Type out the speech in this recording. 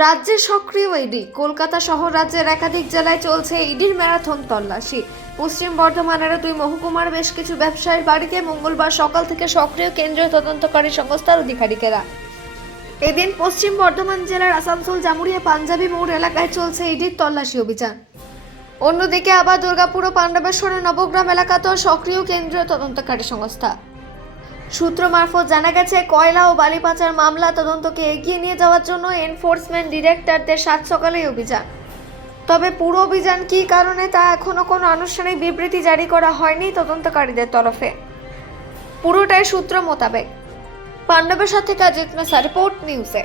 রাজ্যে সক্রিয় ইডি। কলকাতা সহ রাজ্যের একাধিক জেলায় চলছে ইডির ম্যারাথন তল্লাশি। পশ্চিম বর্ধমানের 2 মহকুমার বেশ কিছু ব্যবসায়ীর বাড়িতে মঙ্গলবার সকাল থেকে সক্রিয় কেন্দ্রীয় তদন্তকারী সংস্থার আধিকারিকেরা। এদিন পশ্চিম বর্ধমান জেলার আসানসোল জামুরিয়া পাঞ্জাবি মোড় এলাকায় চলছে ইডির তল্লাশি অভিযান। অন্যদিকে আবার দুর্গাপুর ও পাণ্ডবেশ্বরের নবগ্রাম এলাকাতেও সক্রিয় কেন্দ্রীয় তদন্তকারী সংস্থা। সূত্র মারফত জানা গেছে, কয়লা ও বালি পাচার মামলা তদন্তকে এগিয়ে নিয়ে যাওয়ার জন্য এনফোর্সমেন্ট ডিরেক্টরদের সাত সকালেই অভিযান। তবে পুরো অভিযান কী কারণে তা এখনো কোনো আনুষ্ঠানিক বিবৃতি জারি করা হয়নি তদন্তকারীদের তরফে। পুরোটাই সূত্র মোতাবেক। পাণ্ডবেশ্বর থেকে অজিত মেসা, রিপোর্ট নিউজে।